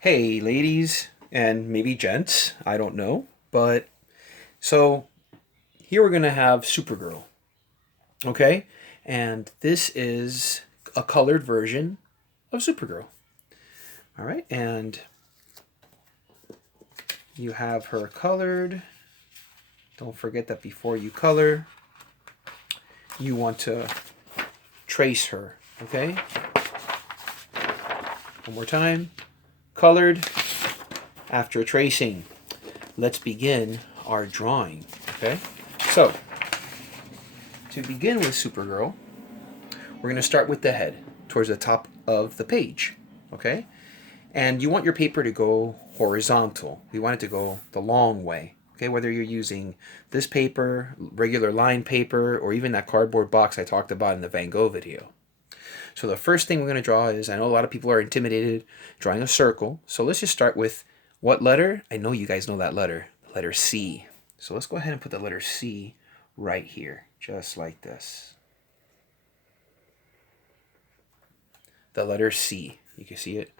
Hey, ladies, and maybe gents, I don't know. But so here we're going to have Supergirl, okay? And this is a colored version of Supergirl, all right? And you have her colored. Don't forget that before you color, you want to trace her, okay? One more time. Colored after tracing. Let's begin our drawing, okay? So, to begin with Supergirl, we're going to start with the head towards the top of the page, okay? And you want your paper to go horizontal. We want it to go the long way, okay? Whether you're using this paper, regular line paper, or even that cardboard box I talked about in the Van Gogh video. So the first thing we're going to draw is, I know a lot of people are intimidated drawing a circle. So let's just start with what letter? I know you guys know that letter, the letter C. So let's go ahead and put the letter C right here, just like this. The letter C. You can see it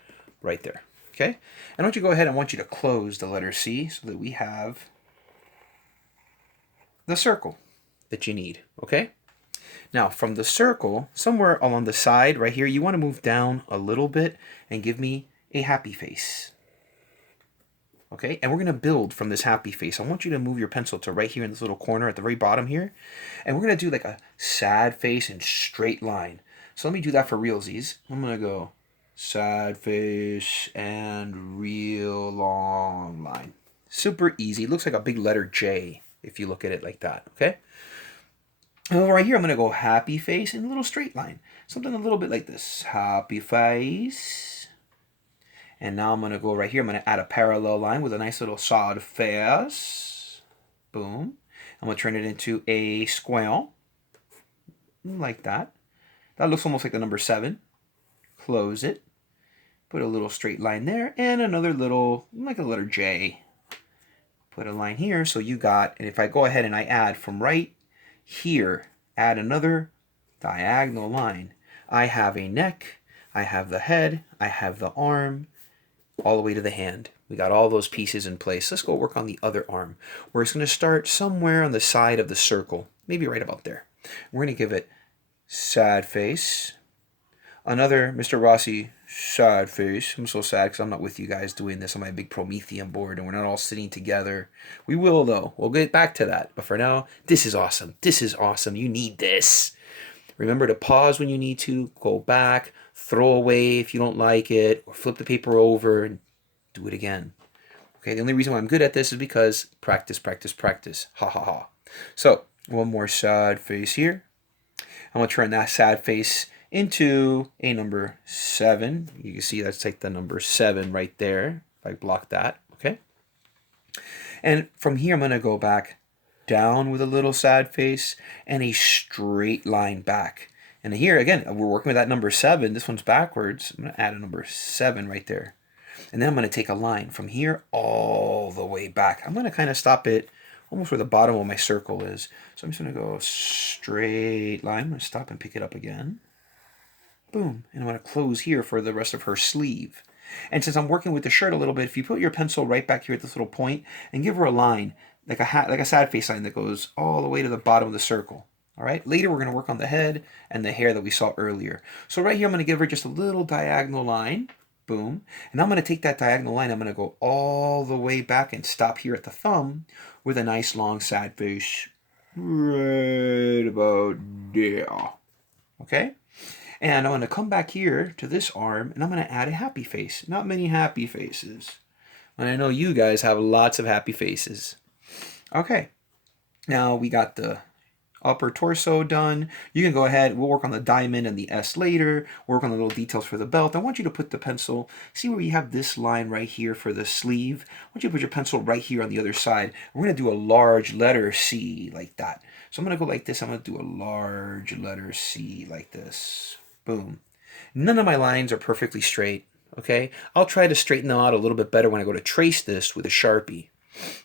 right there. Okay? And I want you to go ahead and I want you to close the letter C so that we have the circle that you need. Okay? Now, from the circle, somewhere along the side right here, you want to move down a little bit and give me a happy face. Okay? And we're going to build from this happy face. I want you to move your pencil to right here in this little corner at the very bottom here. And we're going to do like a sad face and straight line. So let me do that for realsies. I'm going to go sad face and real long line. Super easy. It looks like a big letter J if you look at it like that, okay? And right here, I'm going to go happy face and a little straight line. Something a little bit like this. Happy face. And now I'm going to go right here. I'm going to add a parallel line with a nice little sad face. Boom. I'm going to turn it into a square. Like that. That looks almost like the number 7. Close it. Put a little straight line there. And another little, like a letter J. Put a line here. So you got, and if I go ahead and I add from right here, add another diagonal line. I have a neck. I have the head. I have the arm. All the way to the hand. We got all those pieces in place. Let's go work on the other arm. We're just going to start somewhere on the side of the circle. Maybe right about there. We're going to give it sad face. Another Mr. Rossi sad face. I'm so sad because I'm not with you guys doing this on my big Promethean board and we're not all sitting together. We will though. We'll get back to that. But for now, this is awesome. This is awesome. You need this. Remember to pause when you need to. Go back. Throw away if you don't like it. Or flip the paper over and do it again. Okay, the only reason why I'm good at this is because practice, practice, practice. Ha ha ha. So, one more sad face here. I'm going to turn that sad face into a number 7. You can see that's like the number 7 right there. If I block that, okay? And from here, I'm going to go back down with a little sad face and a straight line back. And here, again, we're working with that number 7. This one's backwards. I'm going to add a number 7 right there. And then I'm going to take a line from here all the way back. I'm going to kind of stop it almost where the bottom of my circle is. So I'm just going to go straight line. I'm going to stop and pick it up again. Boom. And I'm going to close here for the rest of her sleeve. And since I'm working with the shirt a little bit, if you put your pencil right back here at this little point and give her a line, like a sad face line that goes all the way to the bottom of the circle. All right. Later, we're going to work on the head and the hair that we saw earlier. So right here, I'm going to give her just a little diagonal line. Boom. And I'm going to take that diagonal line. I'm going to go all the way back and stop here at the thumb with a nice long sad face right about there. Okay. And I'm going to come back here to this arm and I'm going to add a happy face. Not many happy faces. And I know you guys have lots of happy faces. Okay. Now we got the upper torso done. You can go ahead. We'll work on the diamond and the S later. Work on the little details for the belt. I want you to put the pencil. See where you have this line right here for the sleeve? I want you to put your pencil right here on the other side. We're going to do a large letter C like that. So I'm going to go like this. I'm going to do a large letter C like this. Boom. None of my lines are perfectly straight. Okay? I'll try to straighten them out a little bit better when I go to trace this with a Sharpie.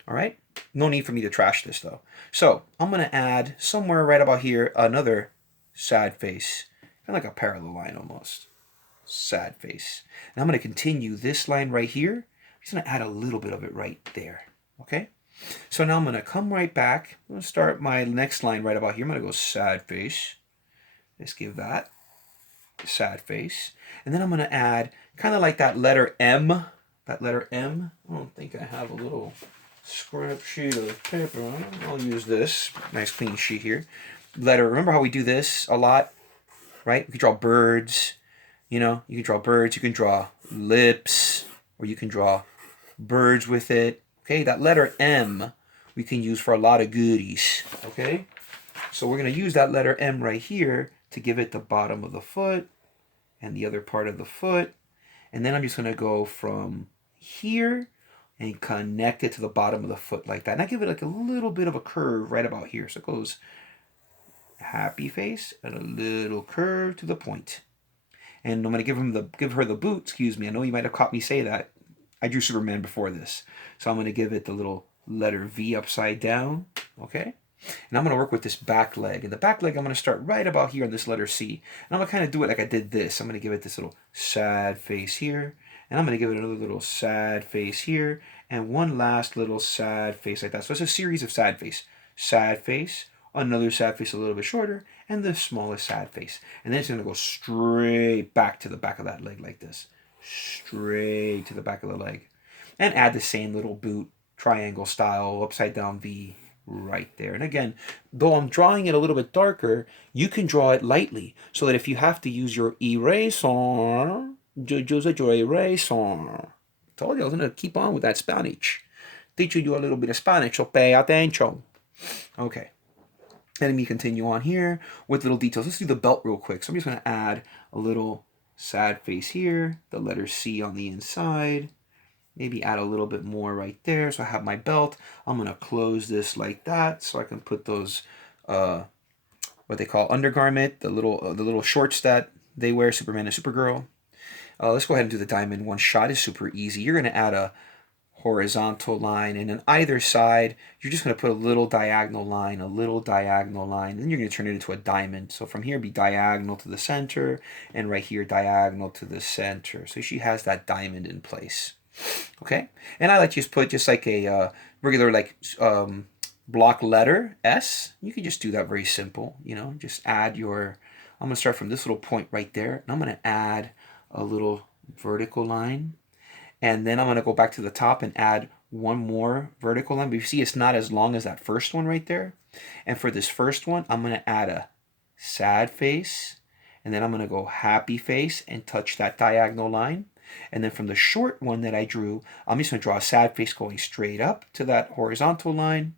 All right? No need for me to trash this though. So I'm going to add somewhere right about here another sad face. Kind of like a parallel line almost. sad face. And I'm going to continue this line right here. I'm just going to add a little bit of it right there. Okay? So now I'm going to come right back. I'm going to start my next line right about here. I'm going to go sad face. Let's give that sad face. And then I'm going to add kind of like that letter M. That letter M. I don't think I have a little scrap sheet of paper. I'll use this nice clean sheet here. Letter. Remember how we do this a lot, right? We can draw birds. You know, you can draw birds. You can draw lips, or you can draw birds with it. Okay, that letter M we can use for a lot of goodies. Okay, so we're going to use that letter M right here to give it the bottom of the foot and the other part of the foot. And then I'm just going to go from here and connect it to the bottom of the foot like that. And I give it like a little bit of a curve right about here. So it goes happy face and a little curve to the point. And I'm going to give her the boot, excuse me. I know you might have caught me say that. I drew Superman before this. So I'm going to give it the little letter V upside down. Okay? And I'm going to work with this back leg. And the back leg, I'm going to start right about here on this letter C. And I'm going to kind of do it like I did this. I'm going to give it this little sad face here. And I'm going to give it another little sad face here. And one last little sad face like that. So it's a series of sad face. Sad face, another sad face a little bit shorter, and the smallest sad face. And then it's going to go straight back to the back of that leg like this. Straight to the back of the leg. And add the same little boot, triangle style, upside down V right there. And again, though I'm drawing it a little bit darker, you can draw it lightly. So that if you have to use your eraser, use your eraser. Told you I was going to keep on with that Spanish. Teaching you a little bit of Spanish, so pay attention. Okay. Let me continue on here with little details. Let's do the belt real quick. So I'm just going to add a little sad face here, the letter C on the inside. Maybe add a little bit more right there. So I have my belt. I'm going to close this like that so I can put those, what they call undergarment, the little shorts that they wear, Superman and Supergirl. Let's go ahead and do the diamond. One shot is super easy. You're going to add a horizontal line, and on either side you're just going to put a little diagonal line, then you're going to turn it into a diamond. So from here be diagonal to the center, and right here diagonal to the center. So she has that diamond in place. Okay, and I like to just put just like a regular like block letter S. You can just do that very simple, you know, just add your, I'm going to start from this little point right there, and I'm going to add a little vertical line. And then I'm going to go back to the top and add one more vertical line. But you see it's not as long as that first one right there. And for this first one, I'm going to add a sad face. And then I'm going to go happy face and touch that diagonal line. And then from the short one that I drew, I'm just going to draw a sad face going straight up to that horizontal line.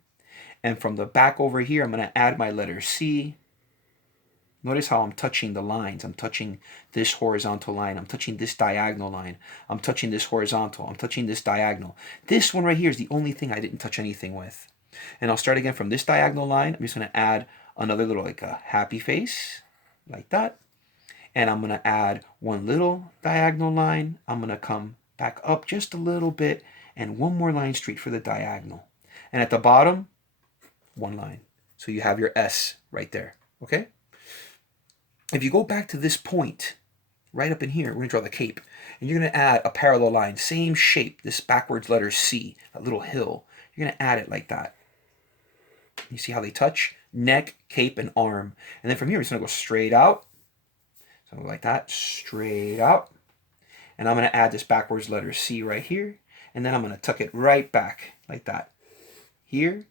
And from the back over here, I'm going to add my letter C. Notice how I'm touching the lines. I'm touching this horizontal line. I'm touching this diagonal line. I'm touching this horizontal. I'm touching this diagonal. This one right here is the only thing I didn't touch anything with. And I'll start again from this diagonal line. I'm just going to add another little like a happy face, like that. And I'm going to add one little diagonal line. I'm going to come back up just a little bit and one more line straight for the diagonal. And at the bottom, one line. So you have your S right there, okay? If you go back to this point, right up in here, we're going to draw the cape. And you're going to add a parallel line, same shape, this backwards letter C, that little hill. You're going to add it like that. You see how they touch? Neck, cape, and arm. And then from here, we're just going to go straight out. So like that, straight out. And I'm going to add this backwards letter C right here. And then I'm going to tuck it right back like that. Here.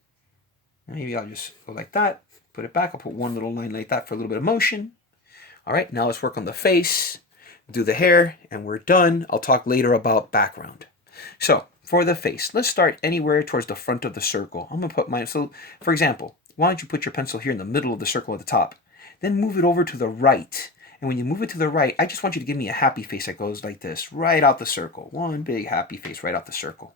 And maybe I'll just go like that. Put it back. I'll put one little line like that for a little bit of motion. All right, now let's work on the face, do the hair, and we're done. I'll talk later about background. So for the face, let's start anywhere towards the front of the circle. I'm going to put mine. So for example, why don't you put your pencil here in the middle of the circle at the top? Then move it over to the right. And when you move it to the right, I just want you to give me a happy face that goes like this, right out the circle. One big happy face right out the circle.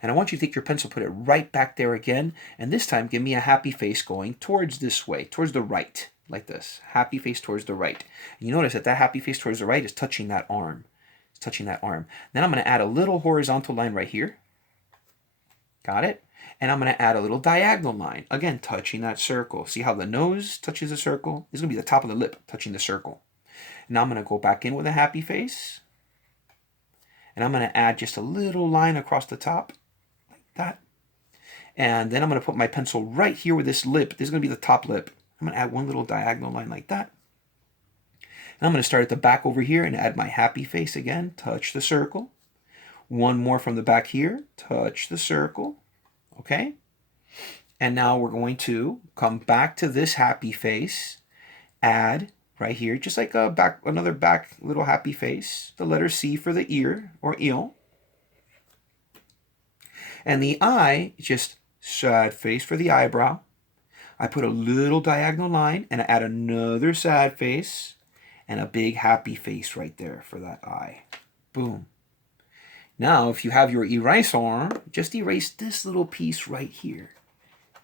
And I want you to take your pencil, put it right back there again. And this time, give me a happy face going towards this way, towards the right. Like this, happy face towards the right. And you notice that that happy face towards the right is touching that arm. It's touching that arm. Then I'm going to add a little horizontal line right here. Got it? And I'm going to add a little diagonal line. Again, touching that circle. See how the nose touches the circle? This is going to be the top of the lip touching the circle. Now I'm going to go back in with a happy face. And I'm going to add just a little line across the top, like that. And then I'm going to put my pencil right here with this lip. This is going to be the top lip. I'm going to add one little diagonal line like that. And I'm going to start at the back over here and add my happy face again. Touch the circle. One more from the back here. Touch the circle. Okay? And now we're going to come back to this happy face. Add right here, just like another back little happy face. The letter C for the ear or eel. And the eye, just sad face for the eyebrow. I put a little diagonal line and I add another sad face and a big happy face right there for that eye. Boom. Now, if you have your eraser, just erase this little piece right here.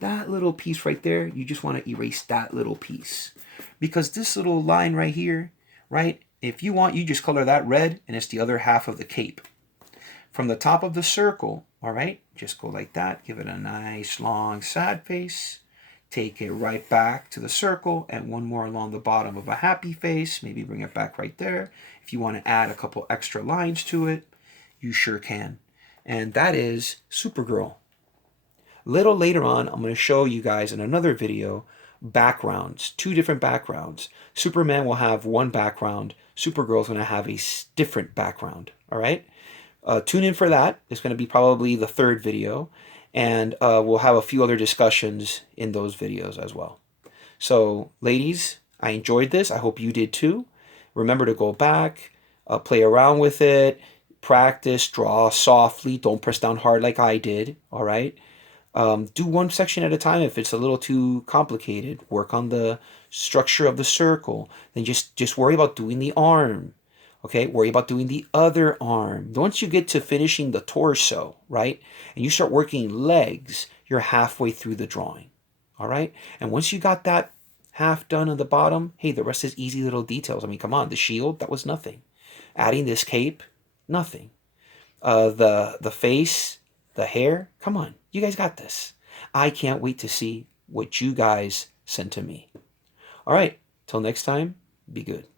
That little piece right there, you just want to erase that little piece. Because this little line right here, right, if you want, you just color that red and it's the other half of the cape. From the top of the circle, all right, just go like that. Give it a nice long sad face. Take it right back to the circle and one more along the bottom of a happy face. Maybe bring it back right there. If you want to add a couple extra lines to it, you sure can. And that is Supergirl. A little later on, I'm going to show you guys in another video backgrounds, 2 different backgrounds. Superman will have one background. Supergirl's going to have a different background. All right? Tune in for that. It's going to be probably the 3rd video. And we'll have a few other discussions in those videos as well. So, ladies, I enjoyed this. I hope you did too. Remember to go back, play around with it, practice, draw softly. Don't press down hard like I did. All right? Do one section at a time if it's a little too complicated. Work on the structure of the circle. Then just worry about doing the arm. Okay, worry about doing the other arm. Once you get to finishing the torso, right, and you start working legs, you're halfway through the drawing. All right? And once you got that half done on the bottom, hey, the rest is easy little details. I mean, come on, the shield, that was nothing. Adding this cape, nothing. The face, the hair, come on, you guys got this. I can't wait to see what you guys send to me. All right, till next time, be good.